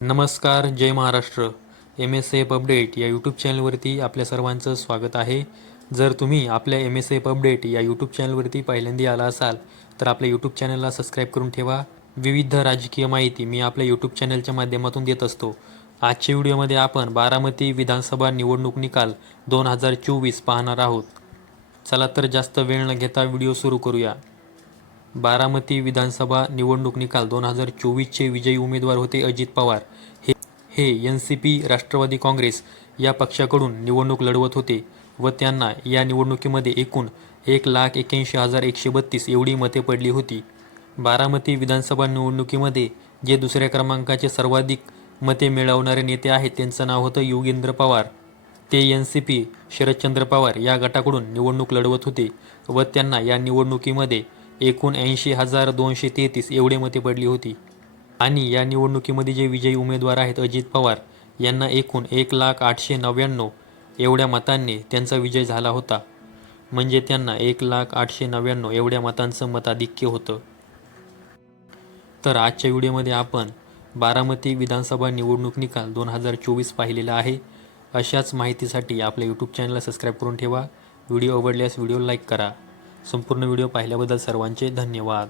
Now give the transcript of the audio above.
नमस्कार जय Maharashtra. M S F update या YouTube चॅनलवरती आपल्या सर्वांचं स्वागत आहे. जर तुम्ही आपल्या एम एस एफ अपडेट या यूट्यूब चॅनलवरती पहिल्यांदा आला असाल तर आपल्या यूट्यूब चॅनलला सबस्क्राईब करून ठेवा. विविध राजकीय माहिती मी आपल्या यूट्यूब चॅनलच्या माध्यमातून देत असतो. आजच्या व्हिडिओमध्ये आपण बारामती विधानसभा निवडणूक निकाल दोन हजार चोवीस पाहणार आहोत. चला तर जास्त वेळ न घेता व्हिडिओ सुरू करूया. बारामती विधानसभा निवडणूक निकाल दोन हजार चोवीसचे विजयी उमेदवार होते अजित पवार. हे हे N C P Rashtrawadi Congress या पक्षाकडून निवडणूक लढवत होते व त्यांना या निवडणुकीमध्ये एकूण एक लाख एक्याऐंशी हजार एकशे बत्तीस एवढी मते पडली होती. बारामती विधानसभा निवडणुकीमध्ये जे दुसऱ्या क्रमांकाचे सर्वाधिक मते मिळवणारे नेते आहेत त्यांचं नाव होतं योगेंद्र पवार. ते N C P Sharadchandra Pawar या गटाकडून निवडणूक लढवत होते व त्यांना या निवडणुकीमध्ये एकूण ऐंशी हजार दोनशे तेहतीस एवढे मते पडली होती. आणि या निवडणुकीमध्ये जे विजयी उमेदवार आहेत अजित पवार यांना एकूण एक लाख आठशे नव्याण्णव एवढ्या मतांनी त्यांचा विजय झाला होता. म्हणजे त्यांना एक लाख आठशे नव्याण्णव एवढ्या मतांचं मताधिक्य होतं. तर आजच्या व्हिडिओमध्ये आपण बारामती विधानसभा निवडणूक निकाल दोन हजार चोवीस पाहिलेला आहे. अशाच माहितीसाठी आपल्या यूट्यूब चॅनलला सबस्क्राईब करून ठेवा. व्हिडिओ आवडल्यास व्हिडिओ लाईक करा. संपूर्ण व्हिडिओ पाहिल्याबद्दल सर्वांचे धन्यवाद.